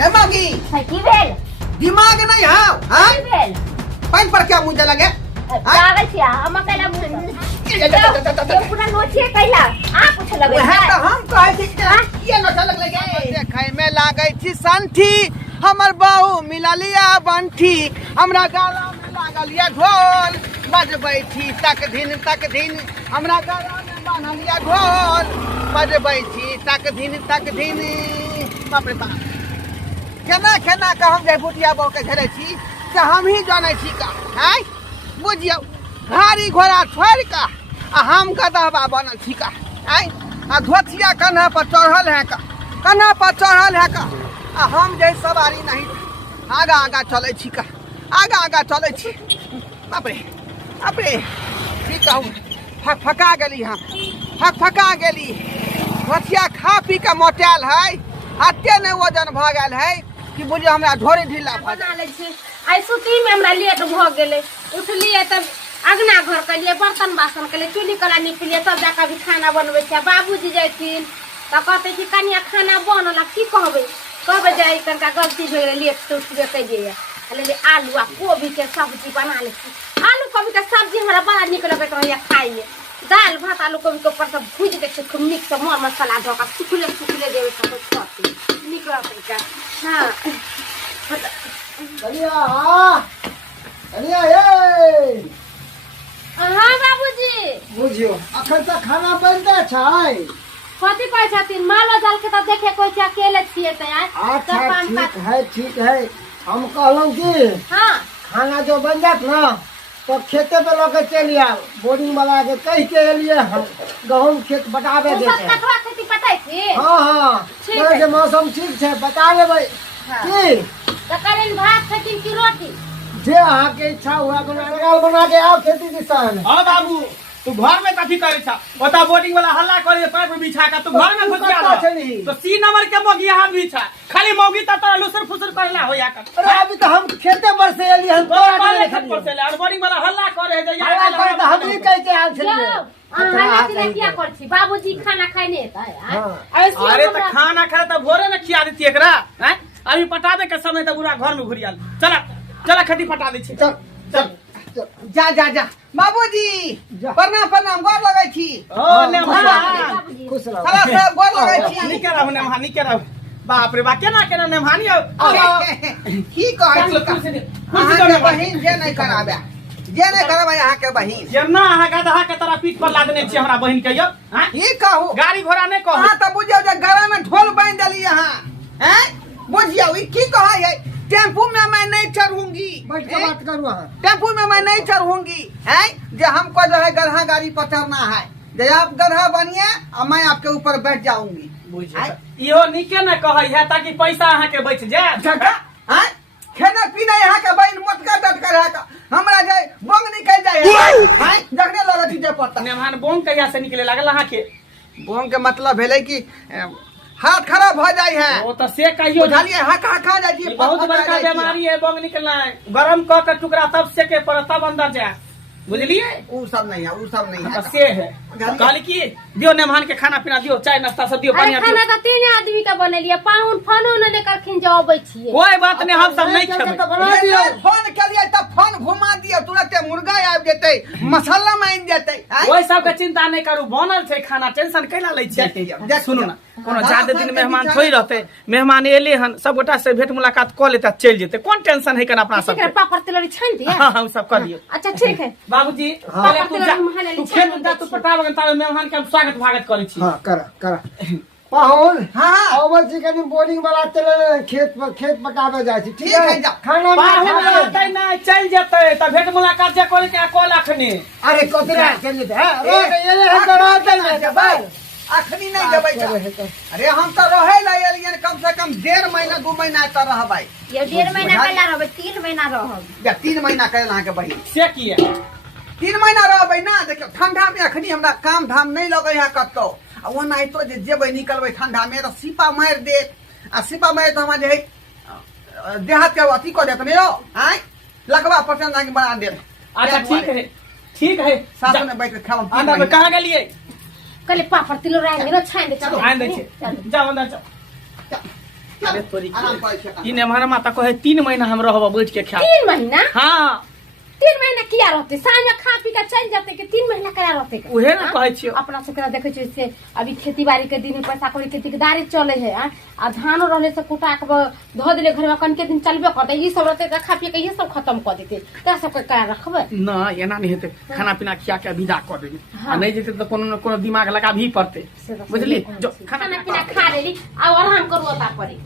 हे मागी की भेल दिमाग नहीं हां हां की भेल पानी पर क्या मुझे लगे पागल छिया हम कैला ये पूरा नोचिए कैला आ कुछ लगे है तो हम कहे छी ये नोचा लग लगे देखै में लागै छी संठी हमर बाहू मिललिया बंठी हमरा गाला में लागल या ढोल बजबै छी तक दिन हमरा गाला में बान्हलिया ढोल बजबै छी तक दिन बाप रे बाप केना का हम जे बुटिया बाबू के घेरे छी से हम ही जानै छी का हैं बुझियो गाड़ी घोड़ा छोड़ का आ हम गदहबा बनल छी का हैं आ धोतिया कन्हा पर चढ़ल है का आ हम जे सवारी नहीं आगा चले छी का आगा चले छी बाप रे की कहूँ फका गेली हम फका गेली धोतिया खा पी के मोटाल है अते ने वजन भ गेल है कि बुझियो हमरा ढोरी ढीला बना ले छी आई सुती में हमरा लेट भ गेले उठलिए तब अगना घर के लिए बर्तन बासन के लिए चूल्ही कला निकलिए तब जाके भी खाना बनबै छै बाबूजी जैथिन त कहते कि कनिया खाना बनला की कहबै जाई तनका गलती भे गेले लेट से उठबे कह दिए ले आलू आ कोबी के सब्जी बना ले छी आलू कोबी के सब्जी हमरा बड़ा निक लगत रहैया खाई में दाल भात आलू कोबी के ऊपर सब भूज दे छै खूब नीक से मसाला ध के सुखले देवे सब खाती निक लगत है हां कनिया ये हाँ बाबूजी बुझियो अखन तक खाना बनते छै कथी कहै छथिन मालो जाल के त देखे कोइ छै अकेले छिए त अच्छा ठीक है हम कहलौं कि हां खाना जो बन जात ना तो खेते पे लोग चल आओ बोरिंग वाला के कह के लिए हम गहूम खेत बटावे देते हैं कटवा खेती पटाई छी हां के मौसम ठीक है बता लेबै की त करेन भात खेती की रोटी जे अहाँ के इच्छा हुआ बना के आओ खेती किसान हां बाबू तू घर में कथी करे छ ओता बोर्डिंग वाला हल्ला करे पैर पे बिछा के तू घर में घुस गया तो सी नंबर के मोगी हाथ बिछा खाली मोगी त तोरा लुसर फुसर करला होया कर अरे अभी तो हम खेते पर से एली हम तोरा खेत पर से और बोर्डिंग वाला हल्ला करे है हल्ला करे तो हम ही कह के आल छलिए हां क्या कर छी बाबूजी खाना खाइ नहीं है अरे त खाना खा त भोरे न खिया देती एकरा हैं अभी पटावे के समय त पूरा घर में घुरियाल चला खेती पटा दे छी चल जा बाबूजी प्रणाम गोर लगै छी ओ नेमहा खुश रहो सारा सब गोर लगै छी निके रहो बाप रे बा केना नेमहानी की कहै छी अहाँ के बहिन जे नहीं कराबे यहाँ के बहिन जेना अहाँ गधा के तरह पीठ पर लादने छी हमरा बहिन के यो हां की कहू गाड़ी घोड़ा नहीं कहू हां त बुझियो जे गला में ढोल बांध देली यहाँ हैं बुझियो ई की कहै है टेम्पू में मैं नहीं चढ़ूंगी बैठ के बात करू हां टेम्पू में मैं नहीं चढ़ूंगी हैं जे हमको जो है गधा गाड़ी पर चढ़ना है जे आप गधा बनिए और मैं आपके ऊपर बैठ जाऊंगी इहो निके न कहै है ताकि पैसा अहाँ के बच जाए हैं खाना पीना यहाँ के बहिन मोटका डट कर है हमरा जे बोंग निकल जाए हैं जखने लगे छी जे पता नेमहान बोंग कहिया से निकले लागल अहाँ के बोंग के मतलब भेलै कि हाथ खराब हो जाए है ओ त से कहियो बुझलिए खा जाए छी बहुत बड़का बीमारी है बोंग निकलना है गरम क के टुकड़ा तब से के पर तब अंदर जाए बुझलिए उ सब नहीं है से है कहली की दियो नेमहान के खाना पीना दियो चाय नाश्ता सब दियो पानी खाना त तीन आदमी का बनेलिए पाउन फोनो न लेकर खिन जाबै छिए कोई बात नहीं हम सब नहीं खेबै बना दियो फोन के लिए तब फोन घुमा दियो तुरंत मुर्गा आ जेतै मसाला माइन जेतै ओइ सब के चिंता नहीं करू बनल छै खाना टेंशन कैला लै छियै सुनू ना कोनो ज्यादा दिन मेहमान थोड़ी रहते मेहमान एले हन सब गोटा से भेंट मुलाकात क लेता चल जेते कौन टेंशन है कन अपना सब के पापड़ तिलौरी छान दिया हां हम सब कर दियो अच्छा ठीक है बाबूजी पहले तू खेत जा तू पटावगन तारे मेहमान के हम स्वागत भागत करै छी हां करा पाहुन हां अबै छी कनी बोरिंग वाला चले खेत पटावे जाय छी ठीक है खाना पाहुन रहतै ना चल जेतै त भेंट मुलाकात जे करे के कॉल अखनी अरे कतरा चल जेतै अरे ये हम रहतै ना भाई अखनी नहीं देबै अरे हम तो रहे ला एलियन कम से कम 1.5 महीना 2 महीना त रहबै ये 1.5 महीना कैला रहबै 3 महीना रहब या 3 महीना कैला अहाँ के बहिन से किए 3 महीना रहबै ना देखियो ठंडा में अखनी हमरा काम धाम नहीं लगै है कतो आ ओना तो जे जेबै निकलबै ठंडा में त सिपा मार दे आ सिपा मार त हमरा जे है देहात के अथी क देत ने हैं लकवा परसेंट आके बना दे अच्छा ठीक है साथ में बैठ के खाओ अंदर में कहां गेलिए कले पापड़ तिलौरी आइन दिनो छान दे चलो आइन दे जाओ अंदर जाओ अरे तोरी आराम करे छै तीन हमारा माता कहे 3 महीना हम रहब बैठ के खा 3 महीना हाँ 3 महीना किया रहते साँझ में खा पी के चल जाते कि 3 महीना करा रहते के? उहे ना हाँ? कहै छियो अपना से करा देखे छियै से अभी खेती बाड़ी के दिन में पैसा कौड़ी के दिकदारी चले है आ धानो रहले से कुटा के धो देले घर में कनके दिन चलबे करते ई सब रहते त खा पी के ये सब खत्म कर देते का सब करा रखबे ना एना नहीं हेते खाना पीना खिया के विदा कर देबी हाँ। आ नहीं जेते तो कोनो न कोनो दिमाग लगा भी पड़ते बुझली जो खाना पीना खा लेली अब आराम करू ता पड़ी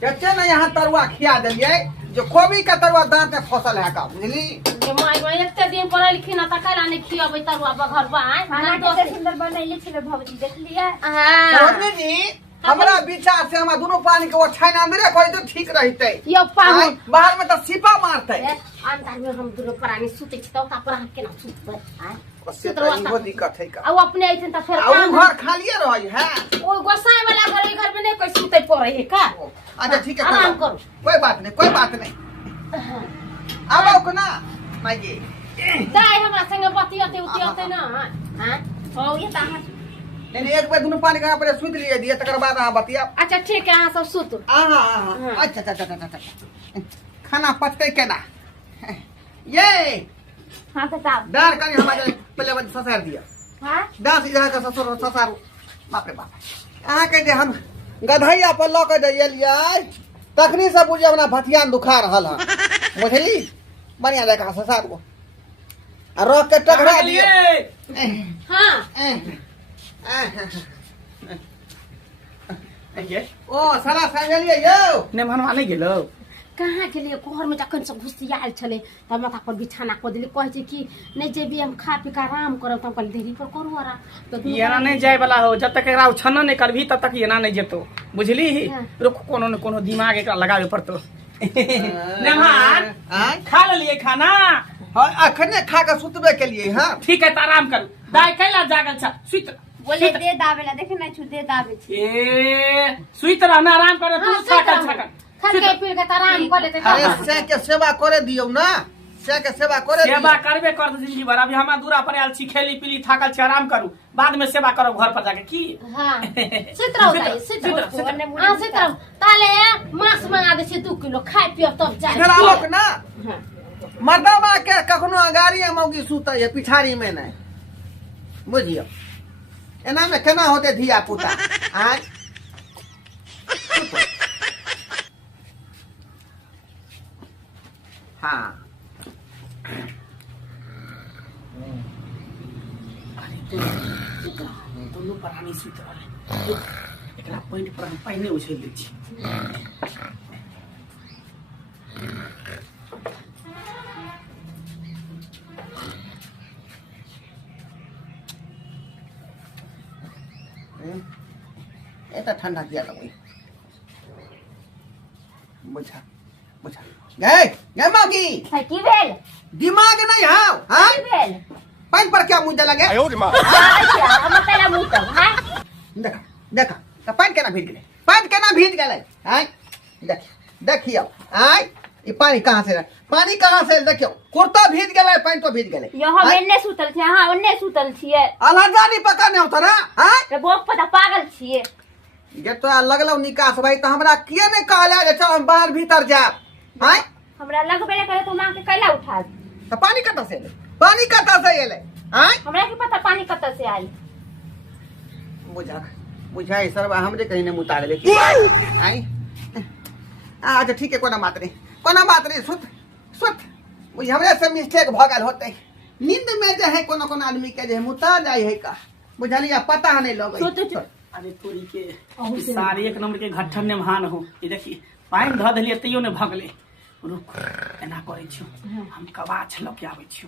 चचे ने यहाँ तरुआ खिया देलिए जो कोबी का तरुआ दांत में फसल है का बुझली जे माय माय एते दिन पढ़ल लिखिन त काला नहीं खियाबै तरुआ बघर बा खाना कते सुंदर बनैले छले भौजी देखलिए। हां समझली जी हमरा विचार से हमरा दोनों पानी के वो छाइन अंदरे कोई तो ठीक रहते यो पाहु आय, बाहर में तो सिपा मारते अंदर में हम दुनो प्राणी सुते छी त पर हम केना सुतबै उससे तो इहो दिक्कत है का अब अपने आइछन त फिर आ उ घर खालिए रही है ओ गोसाई वाला घर में नहीं कोई सुते पड़े है का? अच्छा ठीक है आराम करो। करो। कोई बात नहीं अब आओ ना माई जी दाई हमरा संगे बतियते उतियते ना हां हो ये ता नहीं एक बार दोनों पानी का पर सुत लिए दिए तकर बाद आ बतिया अच्छा ठीक है हां सब सुत आहा हाँ। अच्छा खाना पचते केना ये हां बताओ डर कनी हमारे पहले बन ससुर दिया हां 10 जगह का ससुर बाप रे बाप अहाँ के जे हम गधैया पर ल के जाइए तखनी से बुझे अपना भथियान दुखा रहल है बुझली बढ़िया देखा ससुर को आ रख के टकरा दिए हां ओ सारा समझलिए यौ ने मनवा नहीं गेलो कहाँ के लिए घर में जखन से घुसियाल छले त माथा पर बिछाना को दिली कहै छै कि नहीं जेबी हम खा पी के आराम करब त कहल देरी पर करू आराम तो येना नहीं जाए वाला हो जब तक एकरा छन्न नहीं करभी तब तक येना नहीं जेतो बुझली हाँ। रुक कोनो न कोनो दिमाग एकरा लगावे पड़तो मेहमान आय खा लिए खाना हां अखने खा के सुतबे के लिए हां ठीक है त आराम कर दाई कैला जागल छ सुत बोले दे दावेला देखे ना छु दे दावे छी। ए सुत रहना आराम कर तू हाँ, सुत छाका रह। छाका खा के पी के त आराम कर लेते अरे से के सेवा करे दियो ना से के सेवा करे दियो सेवा करबे कर दे जिंदगी भर अभी हमरा दूरा पर आयल छी खेली पीली थाकल छी आराम करू बाद में सेवा करो घर पर जाके की हां सुत रहो दाई सुत रहो हां सुत रहो ताले मांस मंगा दे छी 2 किलो खाइ पियो तब जा इधर आओ ना हां मर्दबा के कखनो अगाड़ी मौगी सुते है पिछाड़ी में नहीं बुझियो एना में केना होते धिया पुता आय हाँ दोनों प्राणी सुत रहले एकरा पॉइंट पर हम पहिने उछल दै छी ये तो ठंडा किया लगे बुझा बुझा गए मौगी है की भेल दिमाग नहीं हां हां की भेल पानी पर क्या मुद्दा लगे हम तेरा मुंह तो हां देखा देखा तो पानी केना भीज गेले हां देखियो आय ये पानी कहां से देखियो कुर्ता भीज गेले पानी तो भीज गेले यो हम एन्ने सुतल छी हां ओन्ने सुतल छिए अलहजानी पता नहीं होता ना हां रे बोक पता पागल छिए ये तो लगलो निकास भाई तो हमरा किए नहीं कहले जे चल हम बाहर भीतर जाब हां हमरा लगबे करे तो मां के कैला उठा तो पानी कत से एले हां हमरा के पता पानी कत से आई बुझाई सर हमरे कहीं ने मुता गेले आई अच्छा ठीक है कोनो बात नहीं सुत बुझ हमरे से मिस्टेक भ गेल होते नींद में जे है कोनो आदमी के जे मुता जाय है का बुझलिया पता नहीं लगे अरे तोरी के सारे एक नंबर के घट्ठन ने महान हो ये देखी पानी ध देलिए तैयो ने भगले रुक एना करे छियो हम कबाछ ल के आबै छियो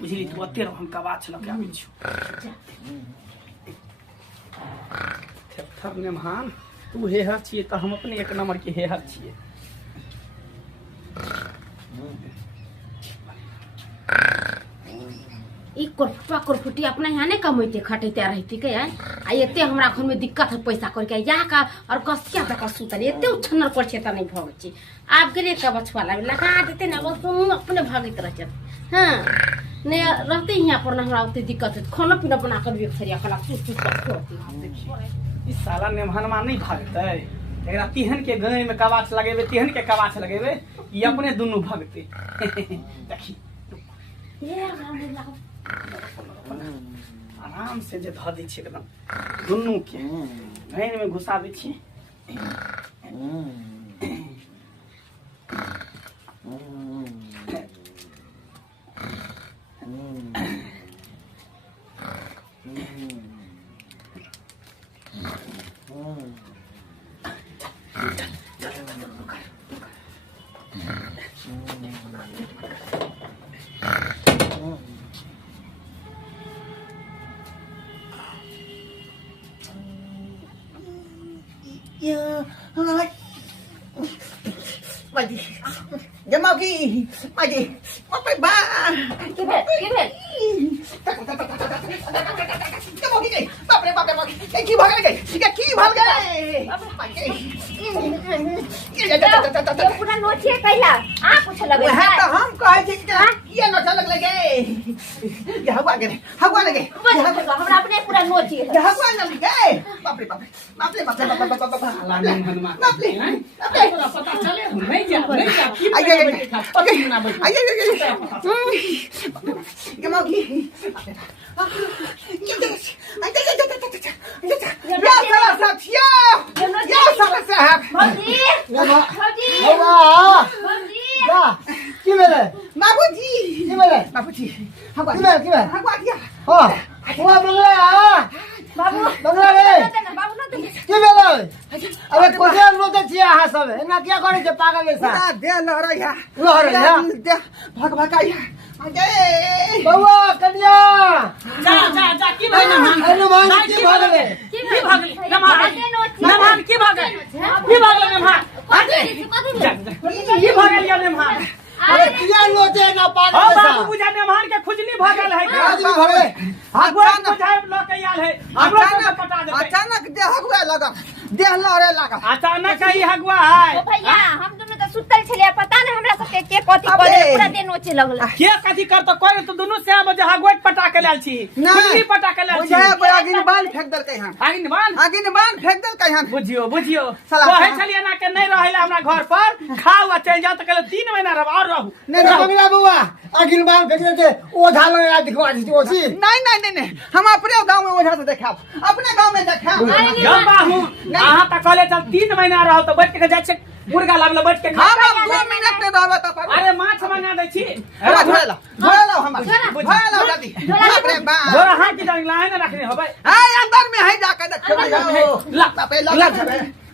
बुझली तू ओते रह हम कबाछ ल के आबै छियो थर ने महान तू हेहर छिए त हम अपने एक नंबर के हेहर छिए ई कोरफा कोरफुटी अपना यहाँ नहीं कमैते खटैते रहती के आ एते हमरा घर में दिक्कत है पैसा करके या का और कसिया तक सुतल एते उछन्नर कर छे त नहीं भग छी आप गेले का बछवाला लगा देते ना बस तुम अपने भागत रह जाते हां ने रहते यहाँ पर ना हमरा उते दिक्कत है खाना पीना बना कर भी खरिया खाना सुस्त कर छोड़ती इस साला नेमहनमा नहीं भागते एकरा तिहन के गाय में कबाच लगेबे तिहन के कबाच लगेबे ये अपने दुनू भागते देखी आराम से जे धऽ दै छी एकदम दुनू के गाय में घुसा दै छी Mày Dạ mau kia Mày gì Mày phải ba Cái भेल Cái mau kia Bạp đây Cái kia भाग गई Cái kia भाग गई Mày ये पूरा नोचिए कैला आ कुछ लगे है तो हम कहे छी कि ये न चलक लगे ये हवा लगे हमरा अपने पूरा नोचिए ये हवा न लगे बाप रे बाप रे साला नेमहनमा बाप रे तोरा पता चले नहीं जा की cái mau kia Ya salah satya Ya salah sahab भौजी बाबा भौजी बाबा भौजी जा की भेलै Babuji की भेलै Babuji Hagwa की भेलै Hagwa dia हां हुआ बंगला बाबू बंगला रे बाबू न तो की भेलै अबे कोठे नोते छियै अहाँ सब एना किया करै छै पागल जैसा पूरा देह लहरैया लहरैया? देह भगभगाइया अरे बौआ कन्या जा की भाई नेमहन अरे मान की भागले की भागले नेमहन की भागले नेमहन की भागल या नेमहन अरे किया नोते ना ओ पागल जैसा बाबू बुझा नेमहन के खुजली भागल है आदमी भागले हगवा बुझाए लोग आयल है हमरो के पटा देते अचानक देह हगवे लगा देह लहरे लगा अचानक ही हगवा है भैया हम दोनों तो सुतल छलिए पता नहीं हमरा सब के कथि अबे। करे पूरा दिन नोचे लगल के कथी करतो कोई तो दुनु से बजे हगवट पटा के लाल छी खुजली पटा के लाल छी बुझाए कोई आगिन बाल फेंक देलकै हन आगिन मान आगिन बाल फेंक देलकै हन बुझियो साला कहे कहाँ? छलिए ना के नहीं रहेला हमरा घर पर खाओ आ चल जाओ तो कहले 3 महीना रह और रहू नहीं बंगला बौआ अगिन बाल फेंक देते ओझा लगा दिखवा दी ओसी नहीं हम अपने गांव में ओझा से देखाब अपने गांव में देखाब जब बाहू अहाँ तक कहले चल 3 महीना रहो तो बैठ के जाय छै मुर्गा लागल बैठ के खा हम अब 2 मिनट में रहबे त अरे माछ मंगा दै छी धोला हम धोला जल्दी बाप रे बाप जोरा हाथ की डांग लाइन रखने होबै हाय अंदर में है जाके देखो ला पे लगा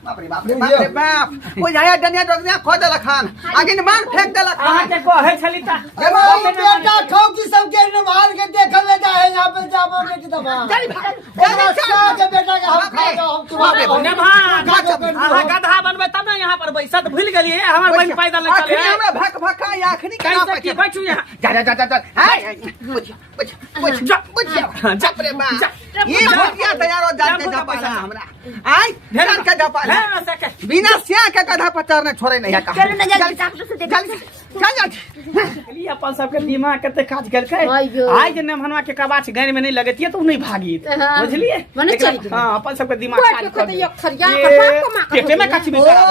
बाप रे बाप ओझाया डनिया डोगनिया खो देलक हन आगिन बाल फेंक देलक अहाँ हन के कहे छली ता बेटा ठौकी सब के नमाल के देखल ले जाए यहां पे जाबो के की दबा चल के बेटा के हम खा जाओ हम तुम्हारे अहाँ गधा बनबै तब ना यहाँ पर बैसत भूल गेलिए हमर बहन पैदल नहीं आखिरी चले हमरा भक भका आखिरी के कैसे की बैठू यहाँ जा हाय बुझ बाप रे बाप ये भुजिया तैयार हो जाते जपाला हमरा आई ढेर के जपाला बिना सिया के गधा पचार ने छोड़े नहीं का चलो ना जल्दी डॉक्टर से देख चल ये अपन सबके दिमाग कते काज करके आज नेमहनवा के कबाच गैर में नहीं लगतिए तो नहीं भागी बुझलिए मने चल गेल। हां अपन सबके दिमाग काज कर ये खरिया के बाप को मार पेटे में कच्ची बेचारा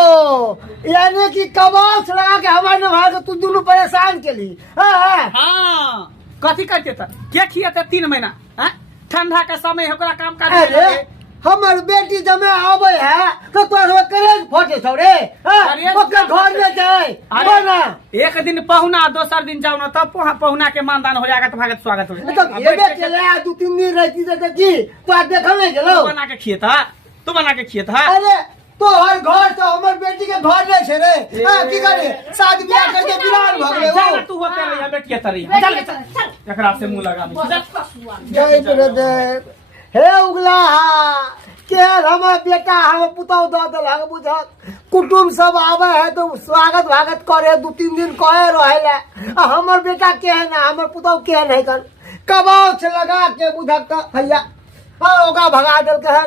ओ यानी कि कबाल लगा के हमारे भाग तू दोनों परेशान के ली हां हां कथी करते त के खियाते 3 महीना हैं ठंडा के समय ओकरा काम काज अरे हमर बेटी जमे आवे है तो तोर करे फोटे छोड़े अरे ओकर घर में जाए बोला एक दिन पहुना दोसर दिन जाओ ना तब पहुना के मानदान हो जाएगा तो भागत स्वागत हो तो ये बेटे ले 2-3 दिन रहती तो देखी तो आज देखल नहीं गेलो बना के खिएता तू बना के खिएता अरे तो हर घर तो हमर बेटी के घर नहीं छे रे हां की करे शादी ब्याह करके बिरान भगले चल वो तू होते रहिया बेटिया तरी चल एकरा से मुंह लगा जय ब्रदर हे उगला के हमर बेटा हम पुतौ द देलक बुझ कुटुम सब आवे है तो स्वागत भागत करे 2-3 दिन कहे रहेला आ हमर बेटा के है ना हमर पुतौ के नहीं कर कबाव से लगा के बुझक भैया हां ओका भगा देल के